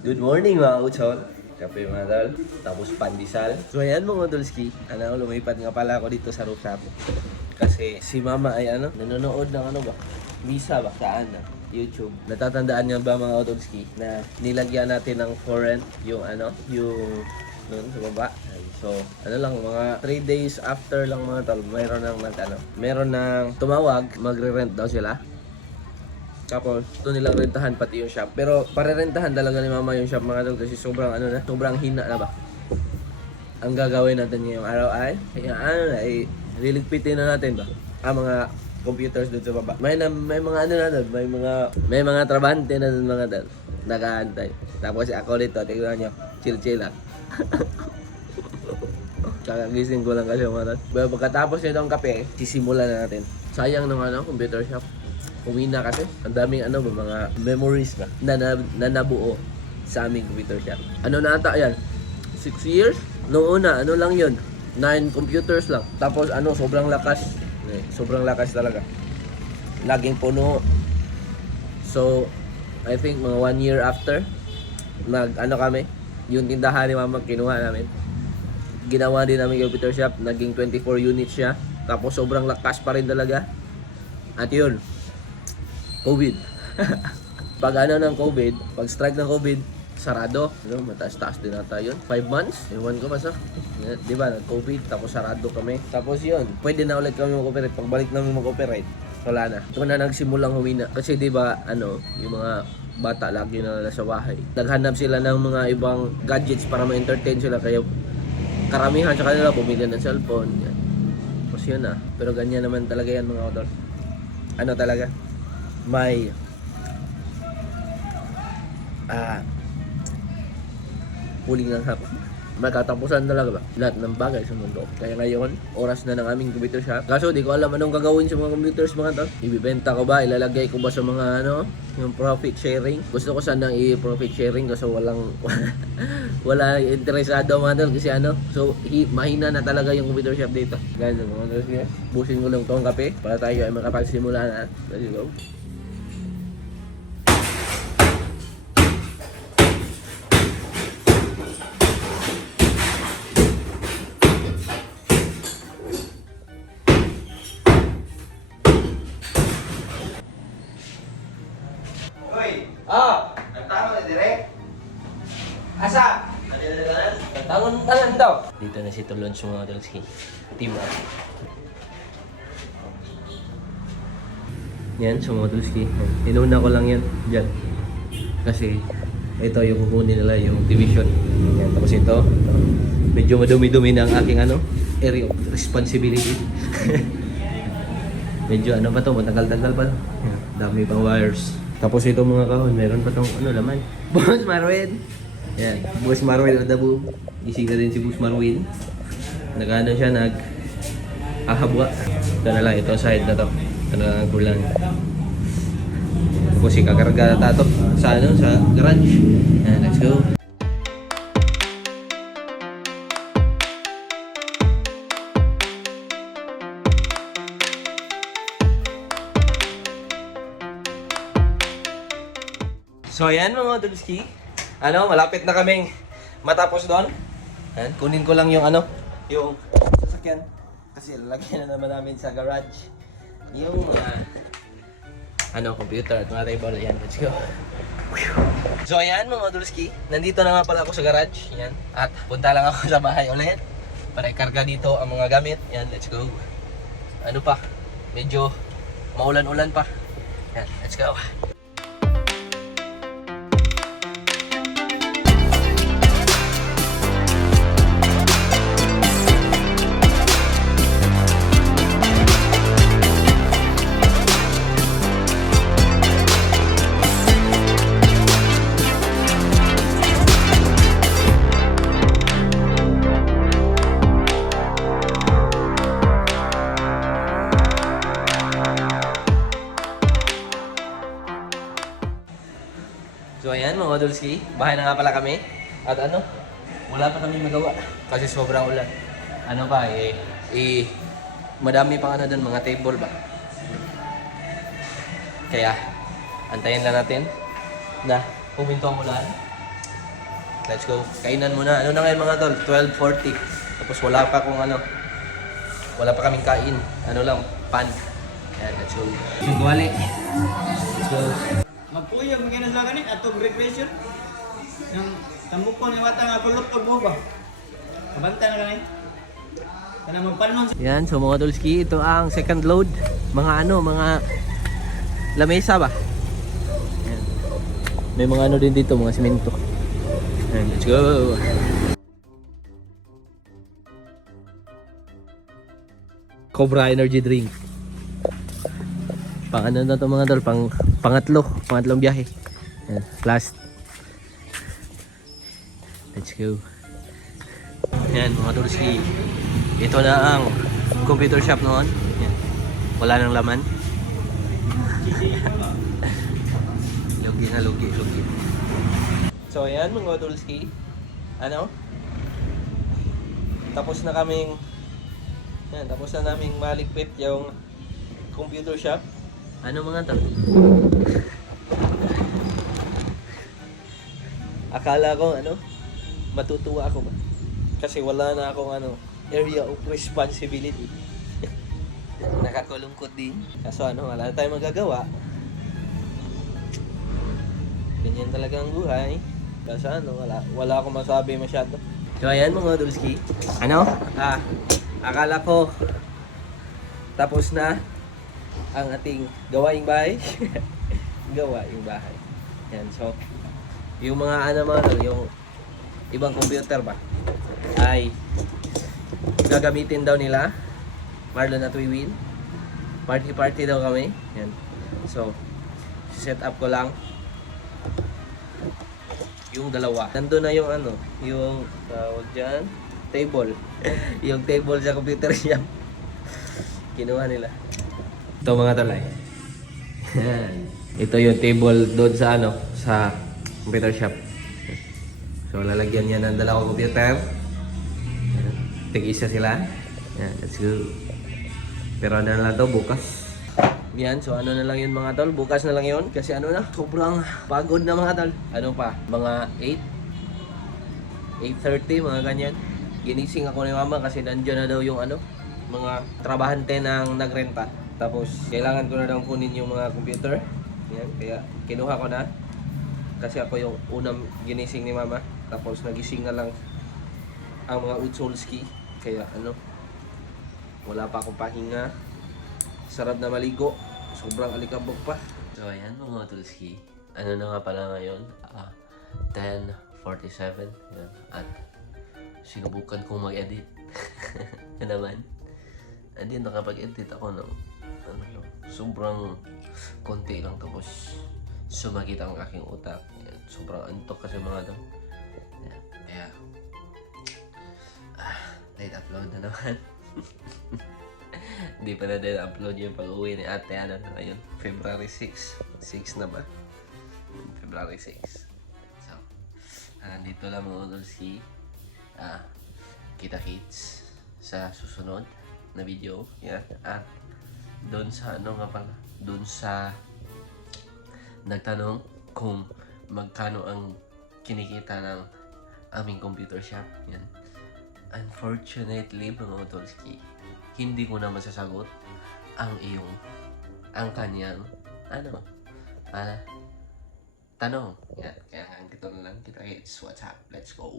Good morning mga utol. Kape mga tol. Tapos pandesal. So ayan mga utolski. Lumipat nga pala ako dito sa rooftop. Kasi si mama ay nanonood ng Misa ba? Saan na? YouTube. Natatandaan niya ba mga utolski na nilagyan natin ng for rent yung yung doon sa baba. So, mga 3 days after lang mga tol, meron ng tumawag, magre-rent daw sila. Tapos, ito nilang rentahan pati yung shop. Pero, parerentahan talaga ni mama yung shop mga tol kasi sobrang sobrang hina na ba. Ang gagawin natin ngayong araw ay, liligpitin na natin ba ang mga computers doon sa baba. May mga may mga trabante na doon mga tol. Nakaantay. Tapos ako dito, tignan nyo, chill lang. Kakagising ko lang kasi mga tol. Pero pagkatapos nito ang kape, sisimulan na natin. Sayang ng computer shop. Umina kasi, ang daming mga memories na nabuo sa aming computer shop. Na ata yan? 6 years? Noong una, lang yun? 9 computers lang. Tapos sobrang lakas. Sobrang lakas talaga. Laging puno. So, I think mga 1 year after, kami, yung tindahan ni mama, kinuha namin. Ginawa din namin yung computer shop, naging 24 units siya. Tapos sobrang lakas pa rin talaga. At yun, COVID. Pag ng COVID, pag strike ng COVID, sarado. Mataas-taas din nata yun. 5 months, ewan ko basta. Di ba, nag-COVID, tapos sarado kami. Tapos yun, pwede na ulit kami mag-operate. Pagbalik namin mag-operate, wala na. Ito na nagsimulang humina. Kasi di ba, yung mga bata lagi na nasa bahay. Naghanap sila ng mga ibang gadgets para ma-entertain sila. Kaya karamihan sa kanila bumili ng cellphone. Yan. Tapos yun na. Pero ganyan naman talaga yan mga autor. Talaga? May huling ng hapon. May katapusan talaga ba? Lahat ng bagay sa mundo. Kaya ngayon, oras na ng aming computer shop. Kaso di ko alam anong gagawin sa mga computers mga to. Ibibenta ko ba? Ilalagay ko ba sa mga yung profit sharing? Gusto ko sanang i-profit sharing kasi wala interesado mga to. Kasi so mahina na talaga yung computer shop dito. Ganun mga to. Busin ko lang itong kape para tayo ay makapagsimula na. Let's go. Nagtangon na direct? Asa? Tangon daw. Dito na si Tulon sa mga Tulski. Team up. Yan, sa mga Tulski. Inuna ko lang yan. Diyan. Kasi ito yung kukunin nila yung division. Yan. Tapos ito. Medyo madumi-dumi na ang aking area of responsibility. Medyo ba to? Matagal-tagal pa. Yan. Dami pang wires. Tapos ito mga kahon, meron pa tong laman. Boss Marwin! Yan, Boss Marwin on the boom. Gising na din si Boss Marwin. Siya, nag-ahabwa. Ito na lang, ito side na to. Ito na lang ang kulang. Tapos ikakarga na tato sa garage. Yan, let's go. So ayan mga Tulski, malapit na kaming matapos doon. Kunin ko lang yung yung sasakyan kasi lalagyan na naman namin sa garage yung mga computer at mga table. Yan, let's go. So ayan mga Tulski, nandito na nga pala ako sa garage. Yan, at punta lang ako sa bahay ulit para ikarga dito ang mga gamit. Yan, let's go. Medyo maulan-ulan pa. Yan, let's go. So ayan mga Tulski, bahay na nga pala kami. At wala pa kami magawa kasi sobrang ulan. Madami pa doon mga table ba. Kaya antayin lang natin na huminto ang ulan let's go. Kainan muna. Ano na ngayon mga tol? 12:40. Tapos wala pa kaming kain. Ano lang, pan. Yan, let's go. Wali. Let's go. Magpuyog mga sa kanin atong recreation. Yung tambukon ni wata nga kulot pag ba. Kabanta na kanin. Kana magpanon. Yan, so mga Dolski, ito ang second load. Mga lamesa ba? Yan. May mga din dito, mga simento. Yan, let's go. Cobra energy drink. Pang ano na to mga tol, pangatlong biyahe. Yan, last. Let's go. Yan mga Dolski. Ito na ang computer shop noon. Yan. Wala nang laman. Lugi. So ayan mga Dolski. Ano? Tapos na naming maligpit yung computer shop. Ano mga to? Akala ko matutuwa ako ba? Kasi wala na akong area of responsibility. Nakakulungkot din. Kaso wala na tayong magagawa. Ganyan talaga ang buhay. Kasi wala akong masabi masyado. So ayan mga Dolski. Akala ko tapos na ang ating gawaing bahay. Gawaing bahay. Yan, so yung mga yung ibang computer ba ay gagamitin daw nila Marlon at Wiwin. Party daw kami. Yan. So set up ko lang yung dalawa. Nandun na yung yung tawag dyan, table. Yung table sa computer shop. Kinuha nila. Ito mga talay. Ito yung table doon sa computer shop. So lalagyan niya ng dalawang computer. Tig-isa sila. Yan, let's go. Pero na lang to bukas. Yan, so na lang yun mga tol. Bukas na lang yun kasi sobrang pagod na mga tol. Mga 8:30 mga ganyan. Ginising ako ni mama kasi nandiyan na daw yung mga trabahante ng nagrenta. Tapos kailangan ko na daw kunin yung mga computer. Yan, kaya kinuha ko na. Kasi ako yung unang ginising ni mama. Tapos nagising na lang ang mga Utsolski. Kaya wala pa akong pahinga. Sarap na maligo. Sobrang alikabok pa. So ayan mga Utsolski. Na nga pala ngayon? 10:47. Yan. At sinubukan kong mag-edit. Naman. Hindi nakapag-edit ako ng sobrang konti lang tapos sumakit ang aking utak. Yan. Sobrang antok kasi mga to. Yan. Kaya late upload na naman. Hindi pa na din upload yung pag-uwi ni ate ngayon. February 6. 6 na ba? February 6. So, dito lang mga Dolski. Kita-kits sa susunod na video. Yan. At doon sa doon sa nagtanong kung magkano ang kinikita ng aming computer shop. Yan. Unfortunately mga Dolski, hindi ko na masasagot ang kanyang tanong. Yan. Kaya hanggang dito na lang kita. It's what's up. Let's go.